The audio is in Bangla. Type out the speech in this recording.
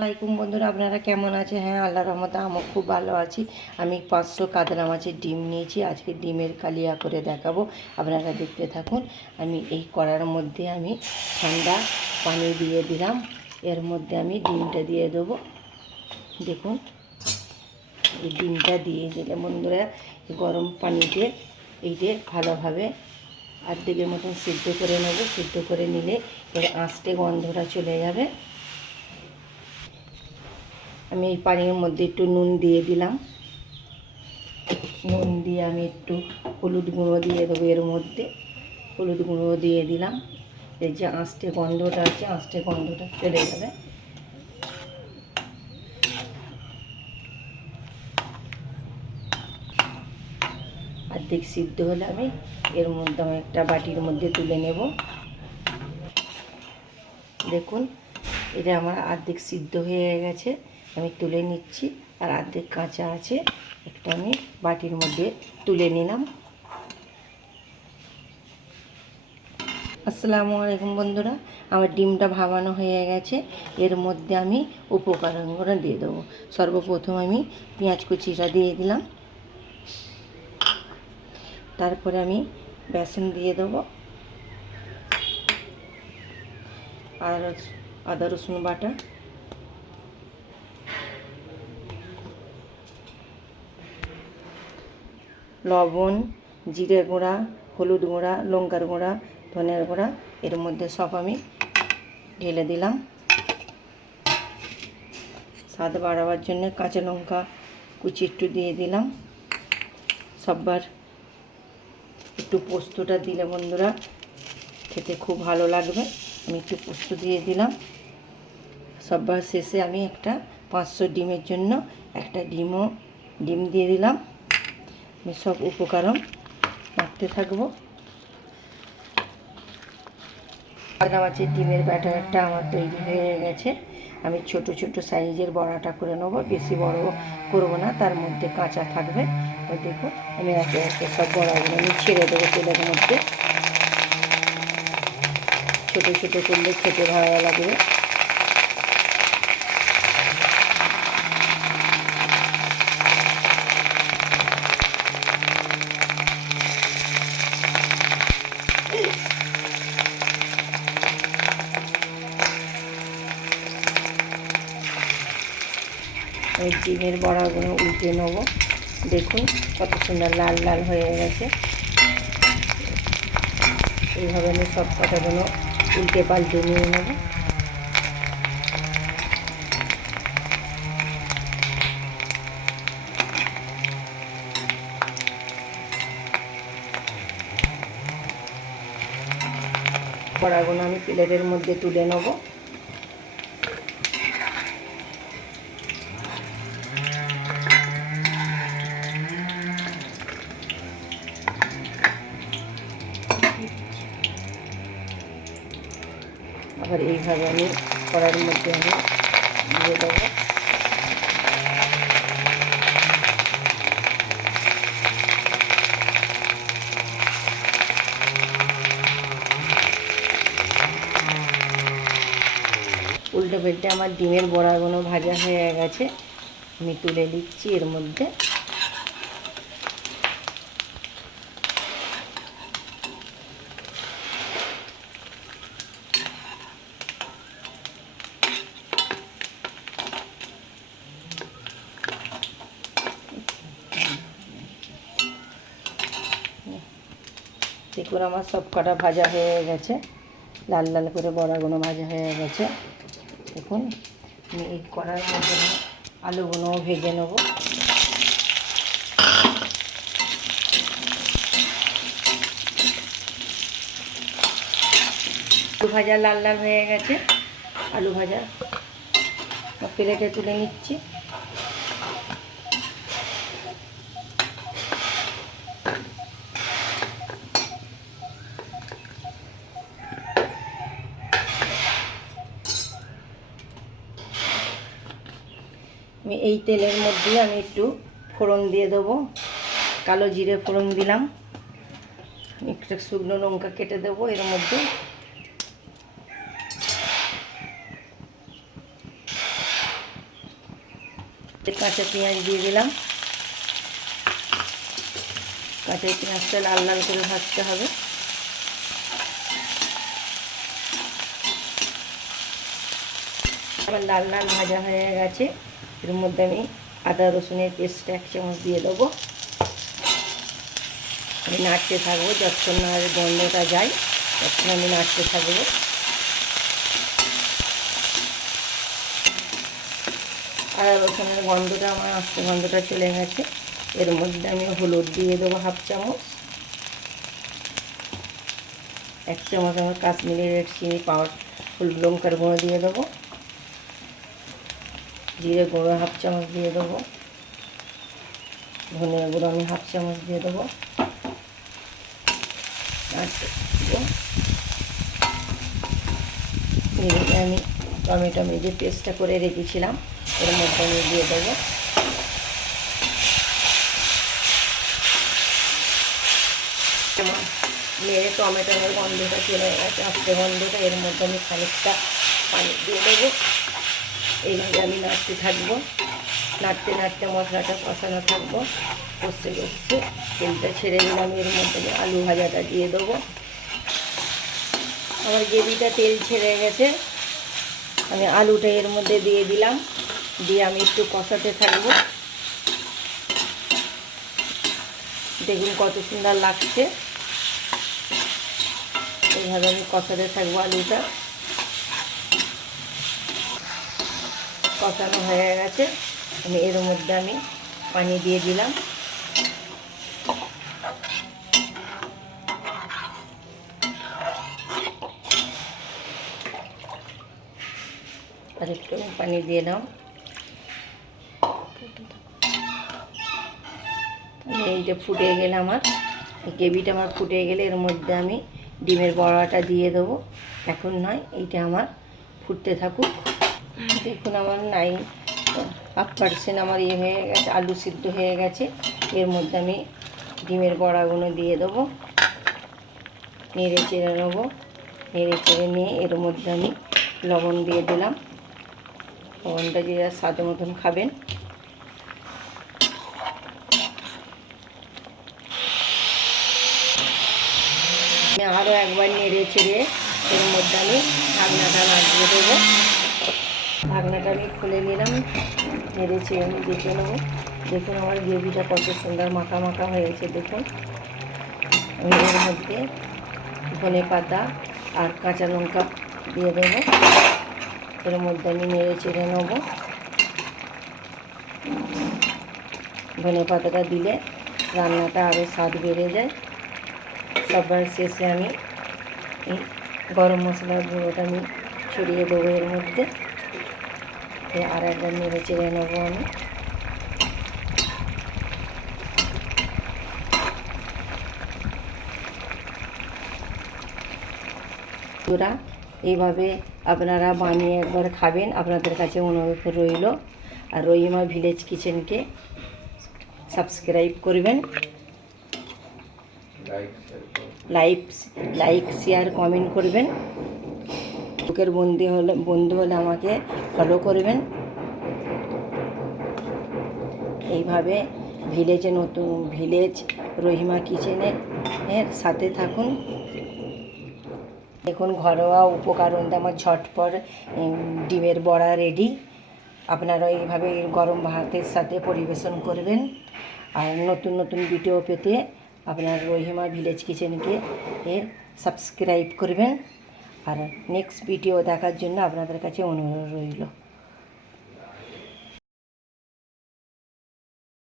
আসসালামাইকুম বন্ধুরা, আপনারা কেমন আছে? হ্যাঁ, আল্লাহর রহমতে আমি খুব ভালো আছি। আমি 500 কাতলা মাছের ডিম নিয়েছি। আজকে ডিমের কালিয়া করে দেখাবো, আপনারা দেখতে থাকুন। আমি এই কড়ার মধ্যে আমি ঠান্ডা পানি দিয়ে দিলাম। এর মধ্যে আমি ডিমটা দিয়ে দেবো। দেখুন, এই ডিমটা দিয়ে দিলে বন্ধুরা গরম পানিতে এইটা ভালোভাবে অর্ধেকের মতন সিদ্ধ করে নেব। সিদ্ধ করে নিলে এর আঁচটে গন্ধটা চলে যাবে। আমি এই পানির মধ্যে একটু নুন দিয়ে দিলাম। নুন দিয়ে আমি একটু হলুদ গুঁড়ো দিয়ে দেবো। এর মধ্যে হলুদ গুঁড়ো দিয়ে দিলাম। এই যে আঁচটে গন্ধটা আছে, আঁচটে গন্ধটা চলে যাবে। অর্ধেক সিদ্ধ হলে আমি এর মধ্যে একটা বাটির মধ্যে তুলে নেব। দেখুন, এটা আমার অর্ধেক সিদ্ধ হয়ে গেছে, আমি তুলে নিচ্ছি। আর অর্ধেক কাঁচা আছে, একটা আমি বাটির মধ্যে তুলে নিলাম। আসসালামু আলাইকুম বন্ধুরা, আমার ডিমটা ভাবানো হয়ে গেছে। এর মধ্যে আমি উপকরণগুলো দিয়ে দেবো। সর্বপ্রথম আমি পেঁয়াজ কুচিটা দিয়ে দিলাম। তারপরে আমি বেসন দিয়ে দেবো, আর আদা রসুন বাটা, লবণ, জিরে গুঁড়া, হলুদ গুঁড়া, লঙ্কার গুঁড়া, ধনের গুঁড়া এর মধ্যে সব আমি ঢেলে দিলাম। স্বাদ বাড়াবার জন্য কাঁচা লঙ্কা কুচি একটু দিয়ে দিলাম। সববার একটু পোস্তটা দিলে বন্ধুরা খেতে খুব ভালো লাগবে। আমি একটু পোস্ত দিয়ে দিলাম। সববার শেষে আমি একটা 500 ডিমের জন্য একটা ডিম দিয়ে দিলাম। আমি সব উপকরণ রাখতে থাকবো। কাতলা মাছের ডিমের ব্যাটারটা আমার তৈরি হয়ে গেছে। আমি ছোট ছোট সাইজের বড়াটা করে নেবো, বেশি বড় করবো না, তার মধ্যে কাঁচা থাকবে। ওই দেখুন, আমি একে একে সব বড়াগুলো আমি ছেড়ে দেবো তেলের মধ্যে। ছোট ছোট করলে খেতে ভালো লাগবে। ওই ডিমের বড়াগুলো উল্টে নেব। দেখুন কত সুন্দর লাল লাল হয়ে গেছে। এইভাবে আমি সব কটাগুলো উল্টে পাল্টে নিয়ে নেব। বড়াগুলো আমি প্লেটের মধ্যে তুলে নেব। আবার এইভাবে আমি কড়ার মধ্যে আমি দিয়ে দেবো। উল্টে পাল্টে আমার ডিমের বড়াগুলো ভাজা হয়ে গেছে, আমি তুলে দিচ্ছি এর মধ্যে। দেখুন, আমার সব কটা ভাজা হয়ে গেছে, লাল লাল করে বড়াগুলো ভাজা হয়ে গেছে। দেখুন, আমি এই কড়ার মধ্যে আলুগুলোও ভেজে নেব। আলু ভাজা লাল লাল হয়ে গেছে, আলু ভাজা প্লেটে তুলে নিচ্ছি। আমি এই তেলের মধ্যে আমি একটু ফোড়ন দিয়ে দেবো। কালো জিরে ফোড়ন দিলাম, একটু শুকনো লঙ্কা কেটে দেবো এর মধ্যে। কাঁচা পেঁয়াজ দিয়ে দিলাম। কাঁচা পেঁয়াজটা লাল লাল করে ভাজতে হবে। আমার লাল লাল ভাজা হয়ে গেছে। এর মধ্যে আমি আদা রসুনের পেস্টটা 1 চামচ দিয়ে দেবো। আমি নাড়তে থাকবো যতক্ষণ না আর গন্ধটা যায়, ততক্ষণ আমি নাড়তে থাকবো। আদা রসুনের গন্ধটা আমার আস্তে গন্ধটা চলে গেছে। এর মধ্যে আমি হলুদ দিয়ে দেবো 1/2 চামচ। 1 চামচ আমার কাশ্মীরি রেড চিলি পাউডার, হলুদ লঙ্কার গুঁড়ো দিয়ে দেবো। জিরে গুঁড়ো 1/2 চামচ দিয়ে দেবো। ধনিয়া গুঁড়ো আমি 1/2 চামচ দিয়ে দেবো। আমি টমেটো যে পেস্টটা করে রেখেছিলাম এর মধ্যে আমি দিয়ে দেবো। মেরে টমেটোর গন্ধটা চলে গেছে, আস্তে গন্ধটা। এর মধ্যে আমি খানিকটা পানি দিয়ে দেবো। এইভাবে আমি নাড়তে থাকবো। নাড়তে নাড়তে মশলাটা কষানো থাকবো। কষতে কষতে তেলটা ছেড়ে দিলাম। এর মধ্যে আমি আলু ভাজাটা দিয়ে দেবো। আমার গ্রেভিটা তেল ছেড়ে গেছে। আমি আলুটা এর মধ্যে দিয়ে দিলাম। দিয়ে আমি একটু কষাতে থাকবো। দেখুন কত সুন্দর লাগছে। এইভাবে আমি কষাতে থাকবো। আলুটা কষানো হয়ে গেছে। আমি এর মধ্যে আমি পানি দিয়ে দিলাম। আর একটু পানি দিয়ে দাও। এই যে ফুটে গেলে আমার গ্রেভিটা আমার ফুটে গেলে এর মধ্যে আমি ডিমের বড়াটা দিয়ে দেবো। এখন নয়, এইটা আমার ফুটতে থাকুক। দেখুন আমার 9% আমার ইয়ে হয়ে গেছে, আলু সিদ্ধ হয়ে গেছে। এর মধ্যে আমি ডিমের বড়াগুলো দিয়ে দেবো। নেড়ে চেড়ে নেবো। নেড়ে চেড়ে নিয়ে এর মধ্যে আমি লবণ দিয়ে দিলাম। লবণটা যে স্বাদ মতন খাবেন। আমি আরও একবার নেড়ে চেড়ে এর মধ্যে আমি ঢাকনাটা লাগিয়ে দেবো। ঢাকনাটা আমি খুলে নিলাম। নেড়ে চেড়ে আমি দেখে নেবো। দেখুন আমার গ্রেভিটা কত সুন্দর মাখা মাখা হয়েছে। দেখুন আমি এর মধ্যে ধনে পাতা আর কাঁচা লঙ্কা দিয়ে দেবো। এর মধ্যে আমি নেড়ে চেড়ে নেবো। ধনে পাতাটা দিলে রান্নাটা আরও স্বাদ বেড়ে যায়। সবার শেষে আমি এই গরম মশলার গুঁড়োটা আমি ছড়িয়ে দেবো এর মধ্যে। আর একবার নেড়ে চেড়ে নেবো আমি। তোরা এইভাবে আপনারা বানিয়ে একবার খাবেন। আপনাদের কাছে অনুরোধ রইল। আর রহিমা ভিলেজ কিচেনকে সাবস্ক্রাইব করবেন। লাইক শেয়ার কমেন্ট করবেন। লোকের বন্ধু হলে আমাকে ফলো করবেন। এইভাবে ভিলেজ রহিমা কিচেনের সাথে থাকুন। দেখুন ঘরোয়া উপকরণ আমার ঝটপট ডিমের বড়া রেডি। আপনারা এইভাবে গরম ভাতের সাথে পরিবেশন করবেন। আর নতুন নতুন ভিডিও পেতে আপনার রহিমা ভিলেজ কিচেনকে সাবস্ক্রাইব করবেন। আর নেক্সট ভিডিও দেখার জন্য আপনাদের কাছে অনুরোধ রইল।